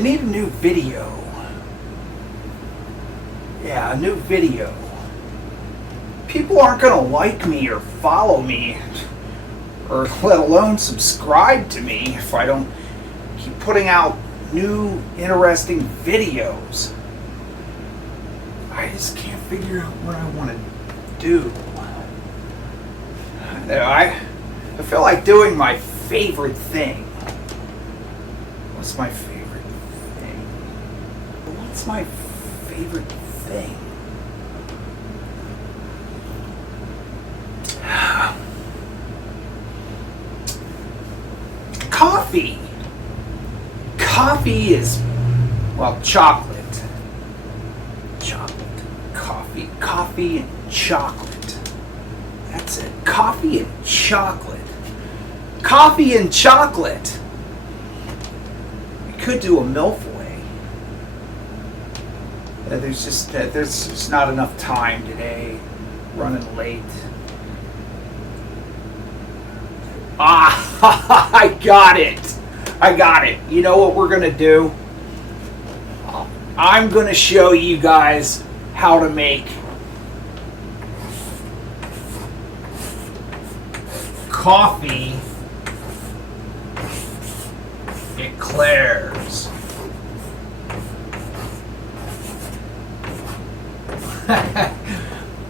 need a new video. Yeah, a new video. People aren't going to like me or follow me, or let alone subscribe to me if I don't keep putting out new, interesting videos. I just can't figure out what I want to do. I feel like doing my favorite thing. What's my favorite thing? What's my favorite thing? Coffee. Coffee is, well, chocolate. Coffee and chocolate. That's it. Coffee and chocolate. Coffee and chocolate. We could do a Milfway. There's just not enough time today. Running late. Ah, I got it. You know what we're gonna do? I'm gonna show you guys how to make coffee eclairs.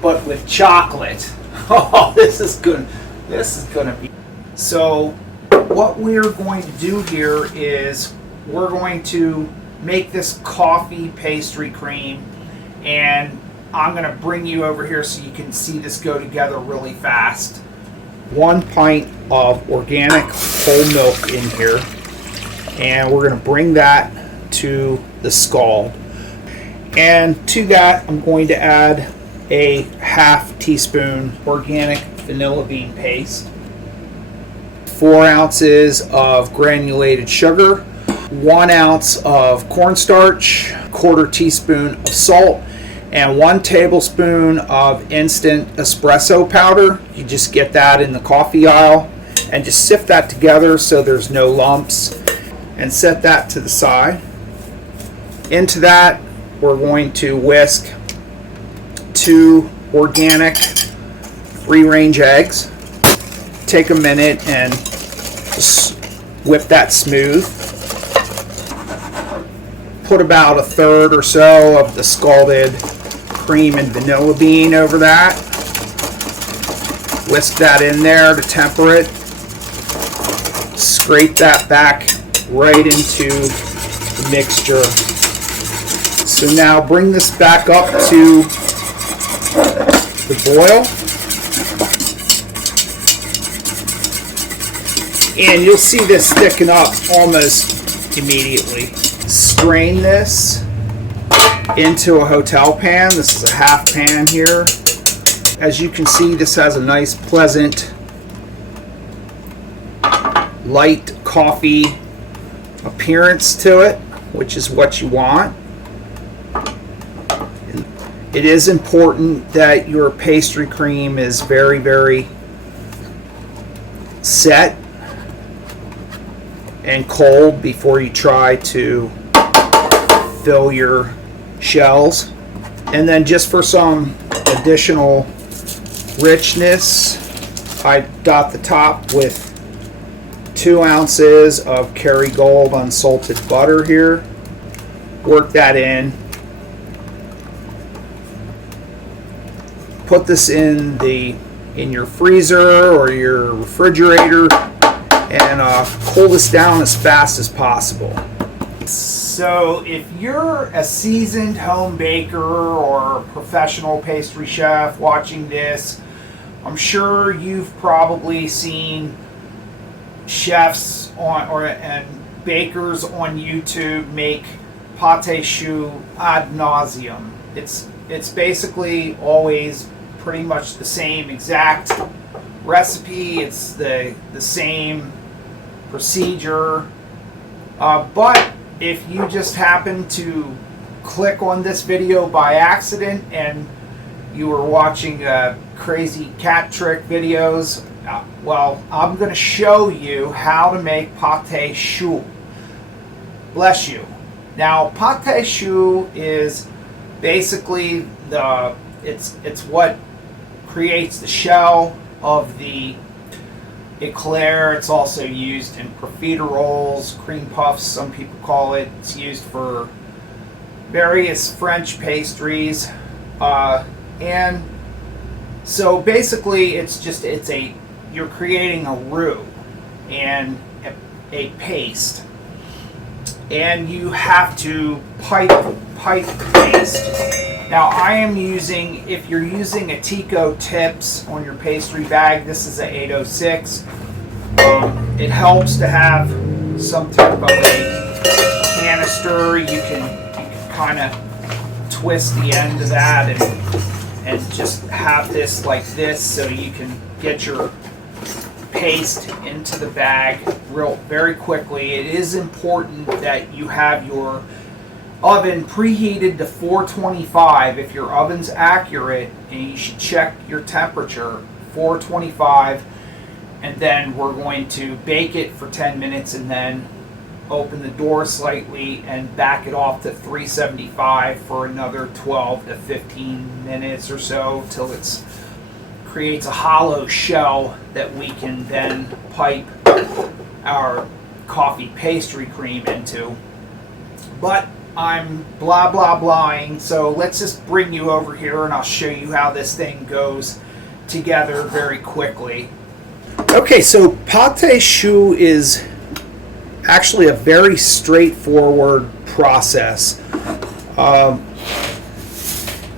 But with chocolate. Oh, this is gonna be. So what we're going to do here is we're going to make this coffee pastry cream, and I'm going to bring you over here so you can see this go together really fast. 1 pint of organic whole milk in here, and we're going to bring that to the scald. And to that I'm going to add a ½ teaspoon organic vanilla bean paste, 4 ounces of granulated sugar, 1 ounce of cornstarch, 1/4 teaspoon of salt, and 1 tablespoon of instant espresso powder. You just get that in the coffee aisle, and just sift that together so there's no lumps, and set that to the side. Into that we're going to whisk 2 organic free-range eggs. Take a minute and just whip that smooth. Put about 1/3 or so of the scalded cream and vanilla bean over that. Whisk that in there to temper it. Scrape that back right into the mixture. So now bring this back up to the boil. And you'll see this thicken up almost immediately. Strain this into a hotel pan. This is a half pan here. As you can see, this has a nice, pleasant, light coffee appearance to it, which is what you want. It is important that your pastry cream is very, very set and cold before you try to fill your shells. And then just for some additional richness, I dot the top with 2 ounces of Kerrygold unsalted butter here. Work that in. Put this in your freezer or your refrigerator, and cool this down as fast as possible. So if you're a seasoned home baker or professional pastry chef watching this, I'm sure you've probably seen chefs and bakers on YouTube make pâte choux ad nauseum. It's basically always pretty much the same exact recipe. It's the same procedure, but if you just happen to click on this video by accident and you were watching crazy cat trick videos, well, I'm going to show you how to make pâte choux. Bless you. Now, pâte choux is basically it's what creates the shell of the eclair. It's also used in profiteroles, cream puffs, some people call it. It's used for various French pastries, and so basically you're creating a roux and a paste, and you have to pipe the paste. Now I am using, if you're using a Tico Tips on your pastry bag, this is a 806. It helps to have some type of a canister. You can kind of twist the end of that and just have this like this, so you can get your paste into the bag very quickly. It is important that you have your oven preheated to 425. If your oven's accurate, and you should check your temperature, 425, and then we're going to bake it for 10 minutes and then open the door slightly and back it off to 375 for another 12 to 15 minutes or so till it creates a hollow shell that we can then pipe our coffee pastry cream into. But I'm blah blah blahing, so let's just bring you over here and I'll show you how this thing goes together very quickly. Okay, so pâte choux is actually a very straightforward process, and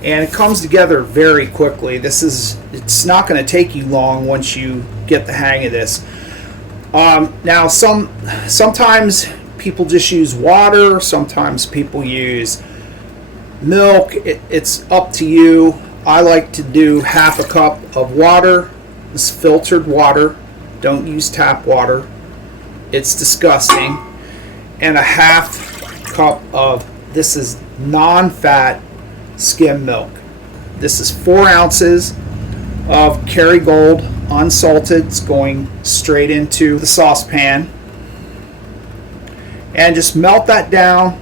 it comes together very quickly. It's not going to take you long once you get the hang of this. Now sometimes people just use water, sometimes people use milk. It's up to you. I like to do half a cup of water. This is filtered water. Don't use tap water. It's disgusting. And a half cup of, this is non-fat skim milk. This is 4 ounces of Kerrygold unsalted. It's going straight into the saucepan. And just melt that down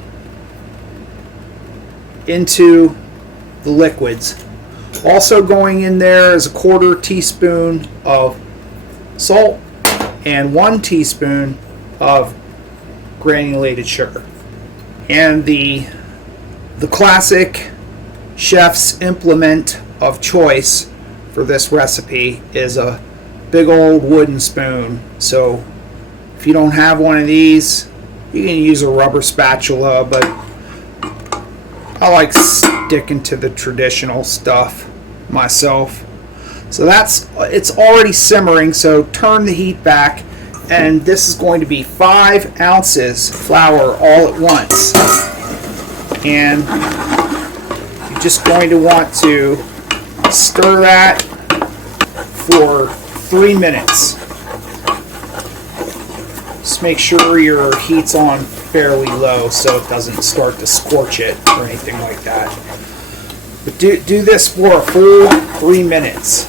into the liquids. Also going in there is a 1/4 teaspoon of salt and 1 teaspoon of granulated sugar. And the classic chef's implement of choice for this recipe is a big old wooden spoon. So if you don't have one of these, you can use a rubber spatula, but I like sticking to the traditional stuff myself. So it's already simmering, so turn the heat back, and this is going to be 5 ounces flour all at once. And you're just going to want to stir that for 3 minutes. Just make sure your heat's on fairly low so it doesn't start to scorch it or anything like that. But do this for a full 3 minutes.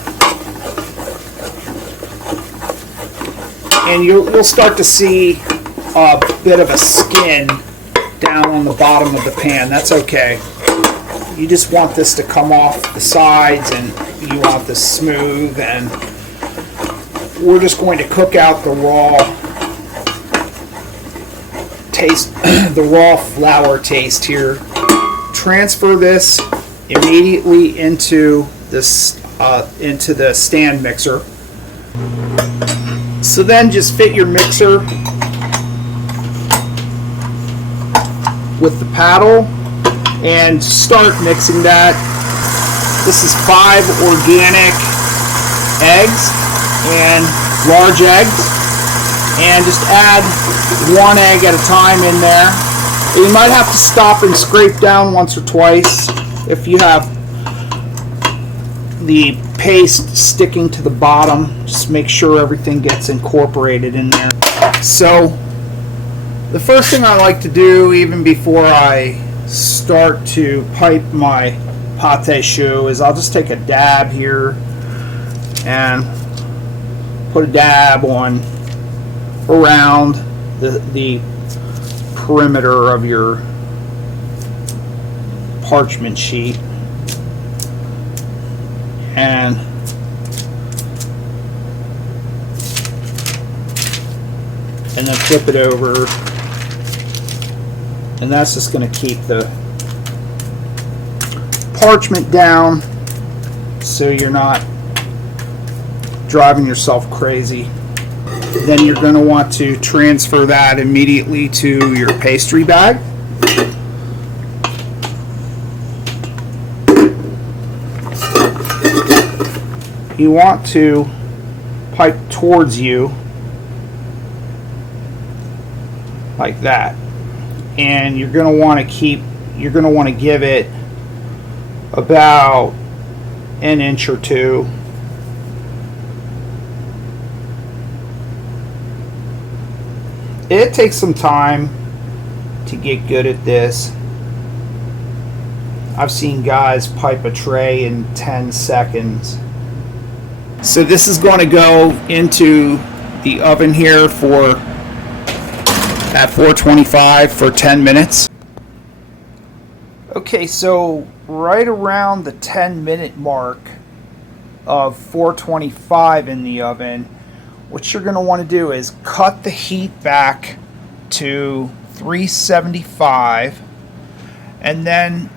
And you'll start to see a bit of a skin down on the bottom of the pan. That's okay. You just want this to come off the sides, and you want this smooth, and we're just going to cook out the raw taste, the raw flour taste here. Transfer this immediately into the stand mixer. So then just fit your mixer with the paddle and start mixing that. This is 5 organic eggs and large eggs, and just add 1 egg at a time in there. You might have to stop and scrape down once or twice if you have the paste sticking to the bottom. Just make sure everything gets incorporated in there. So the first thing I like to do, even before I start to pipe my pâte choux, is I'll just take a dab here and put a dab on around the perimeter of your parchment sheet and then flip it over, and that's just going to keep the parchment down so you're not driving yourself crazy. Then you're going to want to transfer that immediately to your pastry bag. You want to pipe towards you like that, and you're going to want to give it about an inch or two. It takes some time to get good at this. I've seen guys pipe a tray in 10 seconds. So this is going to go into the oven here at 425 for 10 minutes. Okay, so right around the 10-minute mark of 425 in the oven, what you're going to want to do is cut the heat back to 375, and then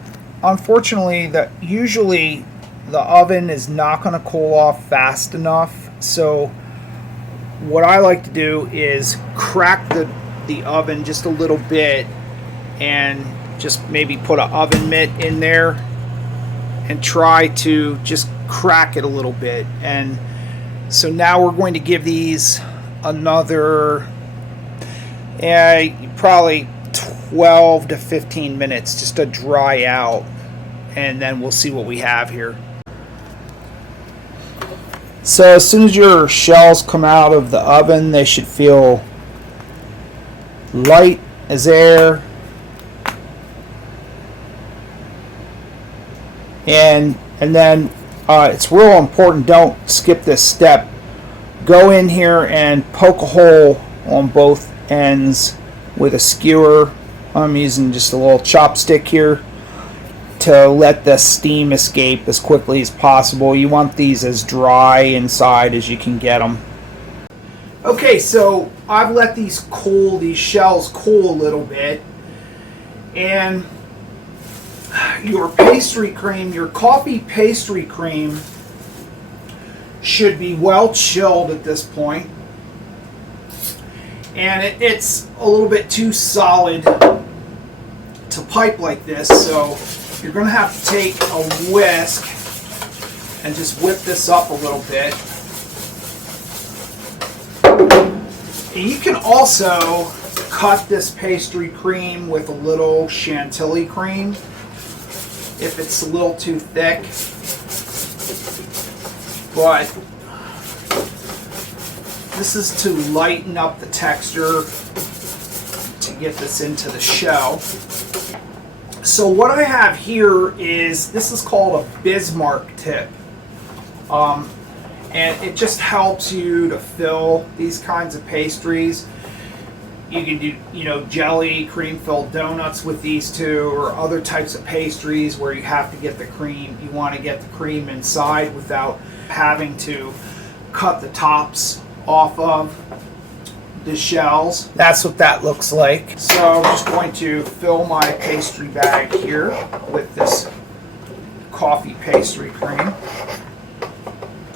unfortunately usually the oven is not going to cool off fast enough. So what I like to do is crack the oven just a little bit and just maybe put an oven mitt in there and try to just crack it a little bit. And so now we're going to give these another probably 12 to 15 minutes just to dry out, and then we'll see what we have here. So as soon as your shells come out of the oven, they should feel light as air, and then it's real important, don't skip this step. Go in here and poke a hole on both ends with a skewer. I'm using just a little chopstick here to let the steam escape as quickly as possible. You want these as dry inside as you can get them. Okay, so I've let these shells cool a little bit, and your pastry cream, your coffee pastry cream, should be well chilled at this point, and it's a little bit too solid to pipe like this, so you're going to have to take a whisk and just whip this up a little bit. And you can also cut this pastry cream with a little chantilly cream if it's a little too thick. But this is to lighten up the texture to get this into the shell. So what I have here this is called a Bismarck Tip. And it just helps you to fill these kinds of pastries. You can do, jelly, cream-filled donuts with these two, or other types of pastries where you have to get the cream. You want to get the cream inside without having to cut the tops off of the shells. That's what that looks like. So I'm just going to fill my pastry bag here with this coffee pastry cream.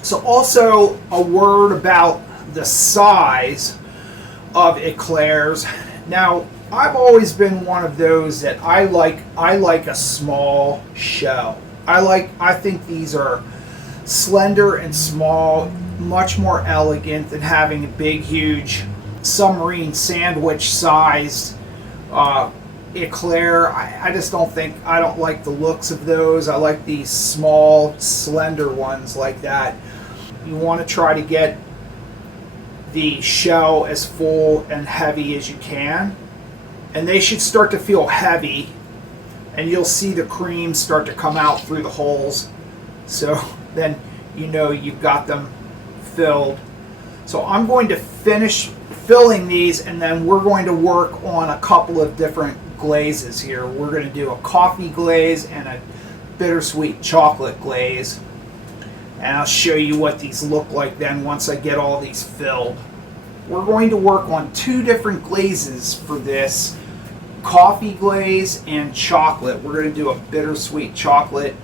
So also a word about the size of Eclairs. Now, I've always been one of those that I like a small shell. I think these are slender and small, much more elegant than having a big, huge submarine sandwich sized Eclair. I just I don't like the looks of those. I like these small, slender ones like that. You want to try to get the shell as full and heavy as you can, and they should start to feel heavy, and you'll see the cream start to come out through the holes, so then you've got them filled. So I'm going to finish filling these, and then we're going to work on a couple of different glazes here. We're going to do a coffee glaze and a bittersweet chocolate glaze. And I'll show you what these look like then once I get all these filled. We're going to work on two different glazes for this, coffee glaze and chocolate. We're going to do a bittersweet chocolate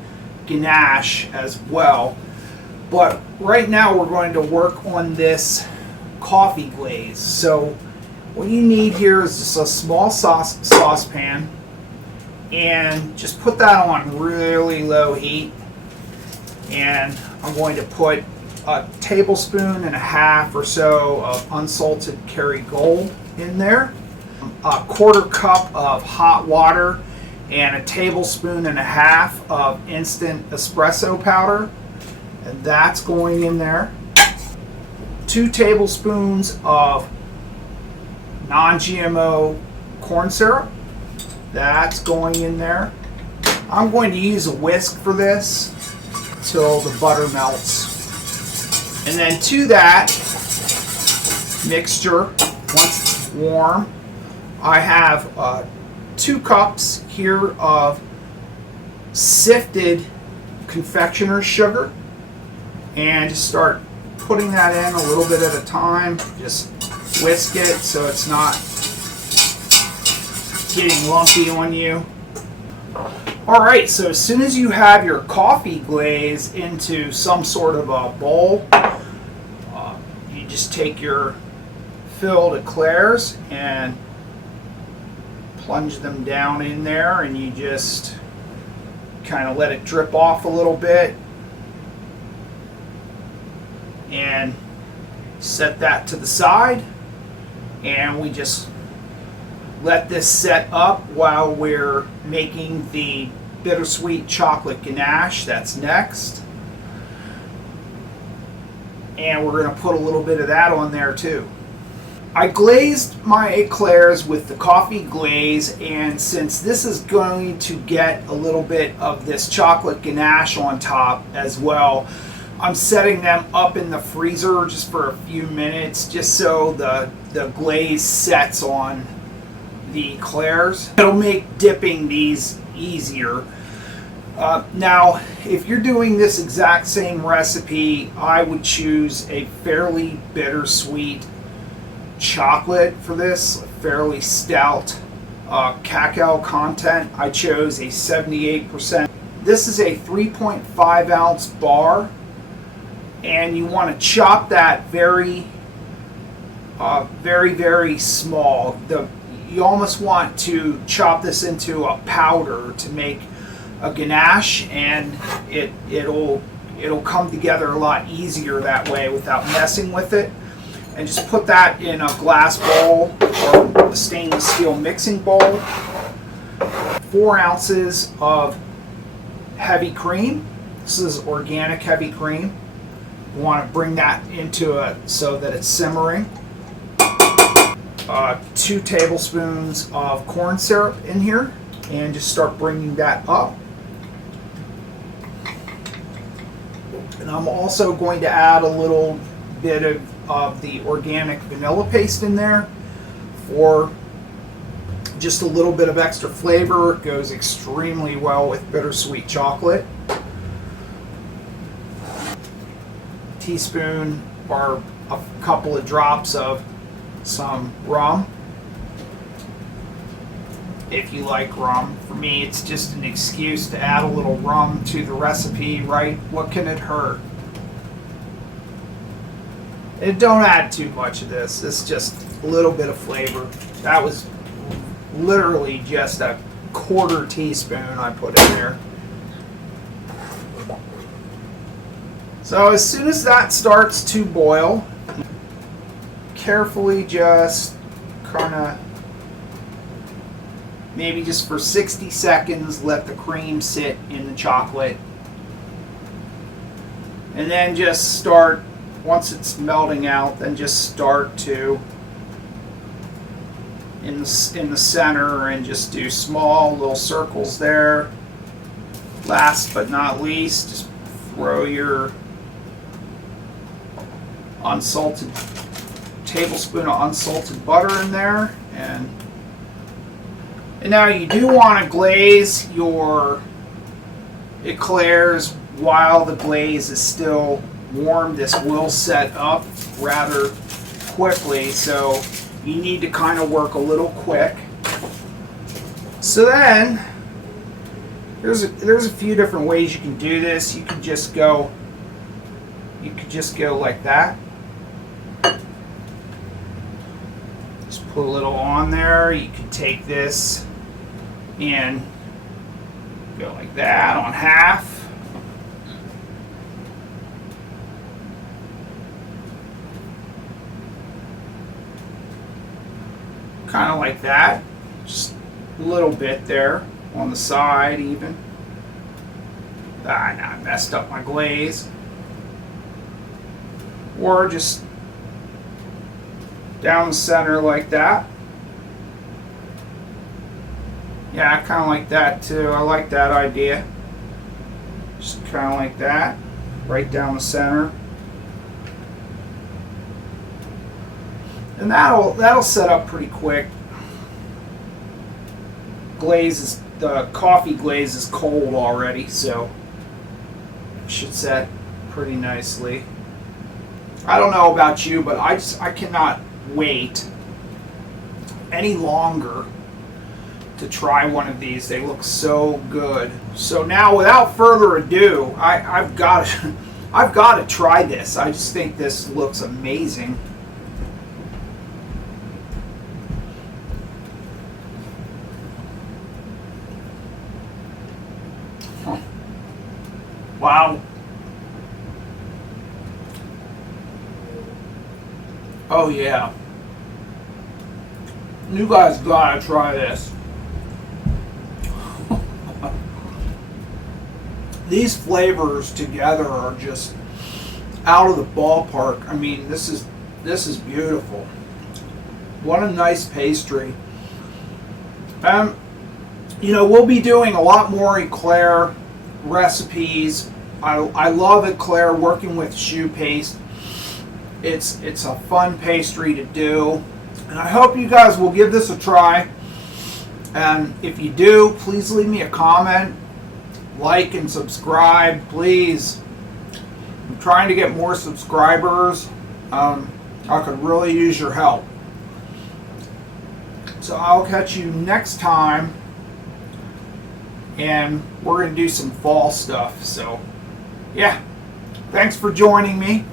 ganache as well. But right now we're going to work on this coffee glaze. So what you need here is just a small saucepan, and just put that on really low heat. And I'm going to put a tablespoon and a half or so of unsalted Kerrygold in there, a quarter cup of hot water, and a tablespoon and a half of instant espresso powder, and that's going in there. 2 tablespoons of non-GMO corn syrup, that's going in there. I'm going to use a whisk for this till the butter melts. And then to that mixture, once it's warm, I have 2 cups here of sifted confectioner's sugar, and just start putting that in a little bit at a time. Just whisk it so it's not getting lumpy on you. Alright, so as soon as you have your coffee glaze into some sort of a bowl, you just take your filled Eclairs and plunge them down in there, and you just kind of let it drip off a little bit and set that to the side. And we just let this set up while we're making the bittersweet chocolate ganache that's next. And we're going to put a little bit of that on there too. I glazed my Eclairs with the coffee glaze, and since this is going to get a little bit of this chocolate ganache on top as well, I'm setting them up in the freezer just for a few minutes, just so the glaze sets on the Eclairs. It'll make dipping these easier. Now, if you're doing this exact same recipe, I would choose a fairly bittersweet chocolate for this, a fairly stout cacao content. I chose a 78%. This is a 3.5 ounce bar, and you want to chop that very small. You almost want to chop this into a powder to make a ganache, and it'll come together a lot easier that way without messing with it. And just put that in a glass bowl or a stainless steel mixing bowl. 4 ounces of heavy cream. This is organic heavy cream. You want to bring that into it so that it's simmering. 2 tablespoons of corn syrup in here, and just start bringing that up. And I'm also going to add a little bit of the organic vanilla paste in there for just a little bit of extra flavor. It goes extremely well with bittersweet chocolate. Teaspoon or a couple of drops of some rum, if you like rum. For me, it's just an excuse to add a little rum to the recipe, right? What can it hurt? And don't add too much of this. It's just a little bit of flavor. That was literally just a quarter teaspoon I put in there. So as soon as that starts to boil, carefully just kind of, maybe just for 60 seconds, let the cream sit in the chocolate. And then just start, once it's melting out, then just start to, in the center, and just do small little circles there. Last but not least, just throw your unsalted tablespoon of unsalted butter in there, and And now you do want to glaze your eclairs while the glaze is still warm. This will set up rather quickly, so you need to kind of work a little quick. So then there's a few different ways you can do this. You could just go like that. Just put a little on there. You can take this and go like that on half. Kind of like that. Just a little bit there on the side even. Now I messed up my glaze. Or just down the center like that. Yeah, kind of like that too. I like that idea. Just kind of like that, right down the center. And that'll set up pretty quick. The coffee glaze is cold already, so it should set pretty nicely. I don't know about you, but I cannot wait any longer to try one of these. They look so good. So now, without further ado, I've got to try this. I just think this looks amazing. Huh. Wow. Oh yeah. You guys gotta try this. These flavors together are just out of the ballpark. I mean, this is beautiful. What a nice pastry. We'll be doing a lot more eclair recipes. I love eclair, working with choux paste. It's a fun pastry to do, and I hope you guys will give this a try. And if you do, please leave me a comment, like and subscribe, please. I'm trying to get more subscribers. I could really use your help. So I'll catch you next time, and we're going to do some fall stuff. So yeah, thanks for joining me.